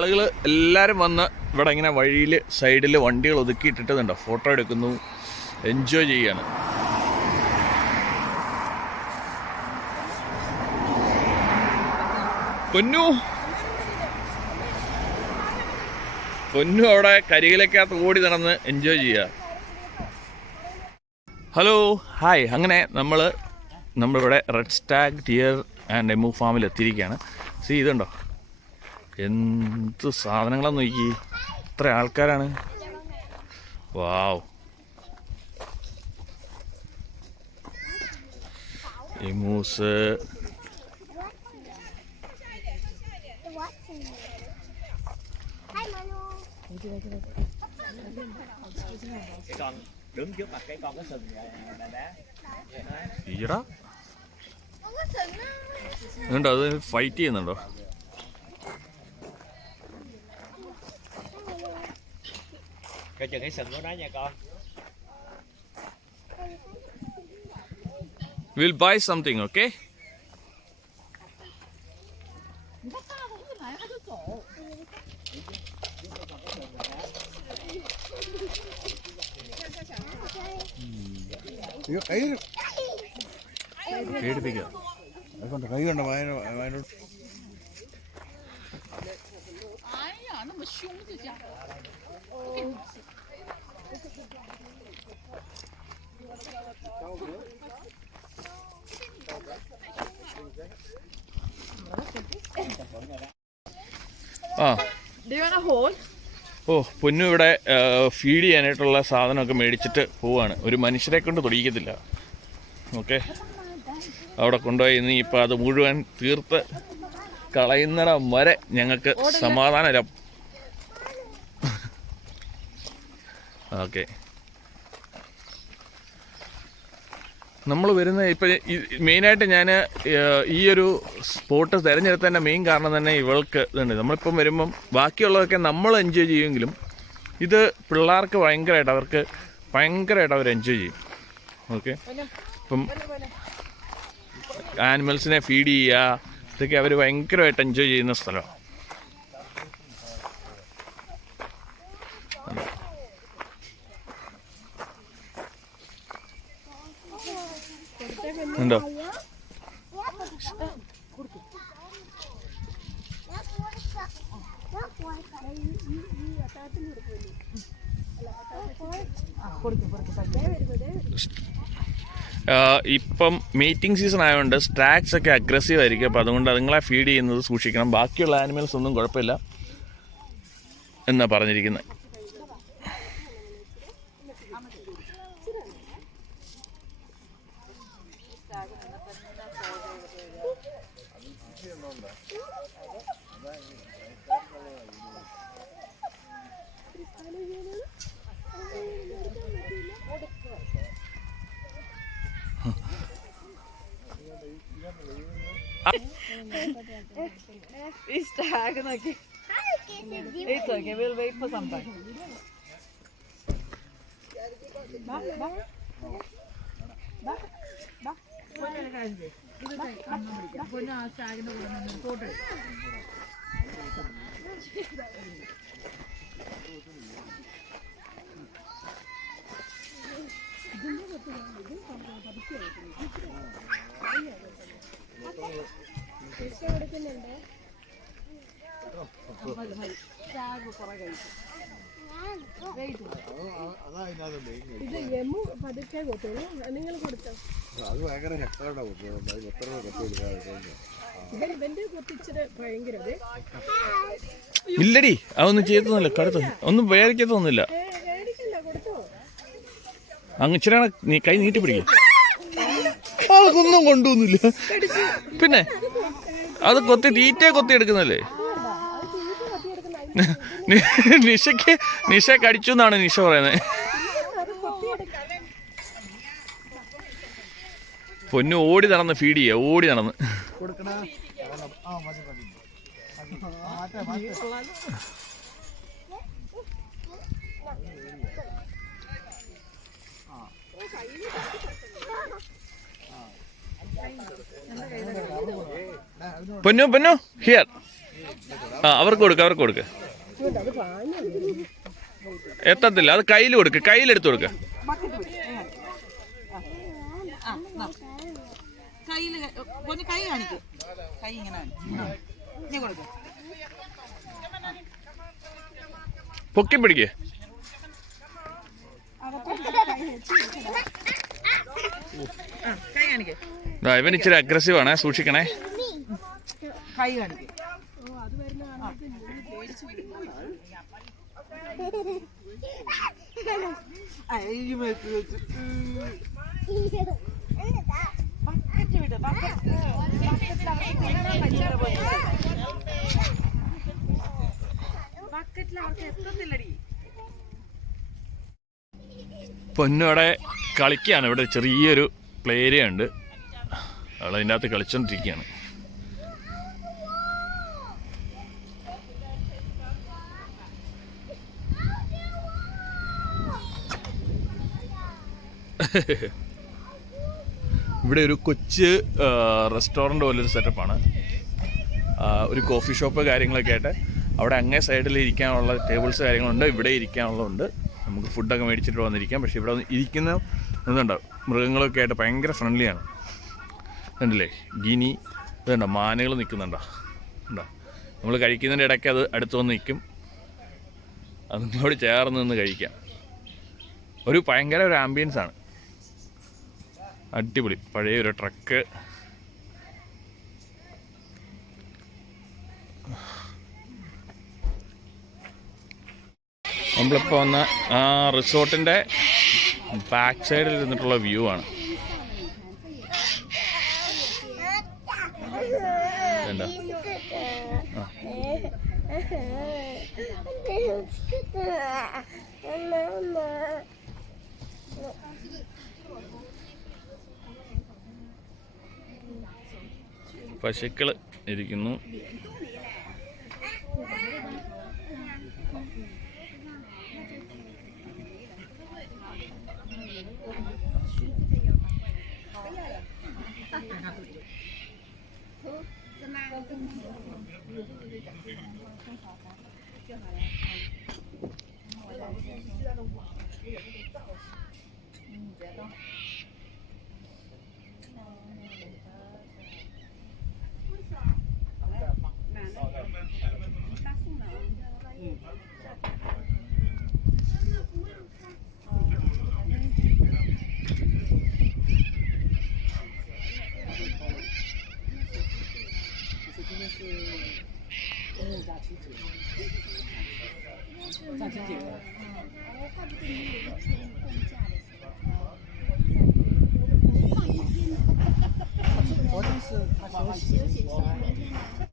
ആളുകൾ എല്ലാവരും വന്ന് ഇവിടെ ഇങ്ങനെ വഴിയിൽ സൈഡിൽ വണ്ടികൾ ഒതുക്കിയിട്ടിട്ടുണ്ടോ, ഫോട്ടോ എടുക്കുന്നു, എൻജോയ് ചെയ്യാണ്. പൊന്നു അവിടെ കരികിലേക്കകത്ത് ഓടി നടന്ന് എൻജോയ് ചെയ്യുക. Hello hi. അങ്ങനെ നമ്മളിവിടെ red stag dear and emu ഫാമിൽ എത്തിയിരിക്കുകയാണ്. ഇതുണ്ടോ എന്ത് സാധനങ്ങളാന്ന് നോക്കി, ഇത്ര ആൾക്കാരാണ്. വാവ്, എമൂസ്, đứng trước mặt cái con có sừng đá. അതുണ്ടോ, അത് ഫൈറ്റ് ചെയ്യുന്നുണ്ടോ? Coi chừng cái sừng của nó nha con. We'll buy something, okay? പേടിപ്പിക്കുക. കൈ കണ്ടോ വയനോട്. പൊന്നു ഇവിടെ ഫീഡ് ചെയ്യാനായിട്ടുള്ള സാധനമൊക്കെ മേടിച്ചിട്ട് പോവാണ്. ഒരു മനുഷ്യരെ കൊണ്ട് തൊടിയിക്കത്തില്ല. ഓക്കെ, അവിടെ കൊണ്ടുപോയി ഇനിയിപ്പോൾ അത് മുഴുവൻ തീർത്ത് കളയുന്നിടം വരെ ഞങ്ങൾക്ക് സമാധാനമില്ല. ഓക്കെ, നമ്മൾ വരുന്ന ഇപ്പം മെയിനായിട്ട് ഞാൻ ഈ ഒരു സ്പോട്ട് തിരഞ്ഞെടുത്തതിൻ്റെ മെയിൻ കാരണം തന്നെ ഇവൾക്ക് ഇതുണ്ട്. നമ്മളിപ്പം വരുമ്പം ബാക്കിയുള്ളതൊക്കെ നമ്മൾ എൻജോയ് ചെയ്യുമെങ്കിലും ഇത് പിള്ളേർക്ക് അവർക്ക് ഭയങ്കരമായിട്ട് അവർ എൻജോയ് ചെയ്യും. ഓക്കെ, ഇപ്പം ആനിമൽസിനെ ഫീഡ് ചെയ്യുക, ഇതൊക്കെ അവർ ഭയങ്കരമായിട്ട് എൻജോയ് ചെയ്യുന്ന സ്ഥലമാണ്. ഉണ്ടോ? ഇപ്പം മീറ്റിംഗ് സീസൺ ആയതുകൊണ്ട് സ്റ്റാഗ്സ് ഒക്കെ അഗ്രസീവ് ആയിരിക്കും. അപ്പോൾ അതുകൊണ്ട് അതുങ്ങളെ ഫീഡ് ചെയ്യുന്നത് സൂക്ഷിക്കണം. ബാക്കിയുള്ള ആനിമൽസ് ഒന്നും കുഴപ്പമില്ല എന്നാണ് പറഞ്ഞിരിക്കുന്നത്. It's okay, we'll wait for some time. ഇത് എമു പതുക്കെ കൊത്തുള്ളൂ, നിങ്ങൾ കൊടുത്തോ? അത് ഭയങ്കര ശക്തമായിട്ടാണ് ഇവന്റെ കൊത്തിച്ചിട്ട് ഭയങ്കര. ഇല്ലടി, അതൊന്നും ചെയ്തൊന്നുമില്ല. കടുത്ത ഒന്നും വേദനിക്കത്തൊന്നുമില്ല. അങ്ങ് ഇച്ചിരി നീ കൈ നീട്ടി പിടിക്കും. അതൊന്നും കൊണ്ടുപോകുന്നില്ല. പിന്നെ അത് തീറ്റ കൊത്തി എടുക്കുന്നല്ലേ. നിഷ കടിച്ചു എന്നാണ് നിഷ പറയുന്നത്. പൊന്നു ഓടി നടന്ന് ഫീഡ് ചെയ്യുക, ഓടി നടന്ന്. പൊന്നു ഹിയർ. ആ അവർക്ക് കൊടുക്ക് അത് പാഞ്ഞല്ലേ. എത്തത്തില്ല, അത് കയ്യിൽ കൊടുക്ക്, കയ്യിലെടുത്ത് കൊടുക്ക. കൈ കാണിക്കും, കൈ ഇങ്ങനെ കൊടുക്കും. പൊക്കി പിടിക്ക്. കൈ കാണിക്കേ, ഇവൻ ഇച്ചിരി അഗ്രസീവ് ആണേ, സൂക്ഷിക്കണേ. കൈ കാണിക്കേ. പൊന്നോടെ കളിക്കുകയാണ്. ഇവിടെ ചെറിയൊരു പ്ലേ ഏരിയ ഉണ്ട്, അവൾ അതിൻ്റെ അകത്ത് കളിച്ചോണ്ടിരിക്കുകയാണ്. ഇവിടെ ഒരു കൊച്ച് റെസ്റ്റോറൻറ്റ് പോലൊരു സെറ്റപ്പാണ്. ഒരു കോഫി ഷോപ്പ് കാര്യങ്ങളൊക്കെ ആയിട്ട് അവിടെ അങ്ങേ സൈഡിൽ ഇരിക്കാനുള്ള ടേബിൾസ് കാര്യങ്ങളുണ്ട്, ഇവിടെ ഇരിക്കാനുള്ളതുണ്ട്. നമുക്ക് ഫുഡൊക്കെ മേടിച്ചിട്ട് വന്നിരിക്കാം. പക്ഷേ ഇവിടെ ഇരിക്കുന്ന ഇതുണ്ടാവും, മൃഗങ്ങളൊക്കെ ആയിട്ട് ഭയങ്കര ഫ്രണ്ട്ലിയാണ്. ഉണ്ടല്ലേ, ഗിനി ഇതുണ്ടോ, മാനുകൾ നിൽക്കുന്നുണ്ടോ, ഉണ്ടോ? നമ്മൾ കഴിക്കുന്നതിൻ്റെ ഇടയ്ക്ക് അത് അടുത്ത് വന്ന് നിൽക്കും, അത് നിങ്ങളോട് ചേർന്ന് നിന്ന് കഴിക്കാം. ഒരു ഭയങ്കര ഒരു ആംബിയൻസാണ്, അടിപൊളി. പഴയ ഒരു ട്രക്ക്. നമ്മളിപ്പോൾ വന്ന ആ റിസോർട്ടിൻ്റെ ബാക്ക് സൈഡിൽ ഇരുന്നിട്ടുള്ള വ്യൂ ആണ്. എന്താ പശുക്കൾ ഇരിക്കുന്നു.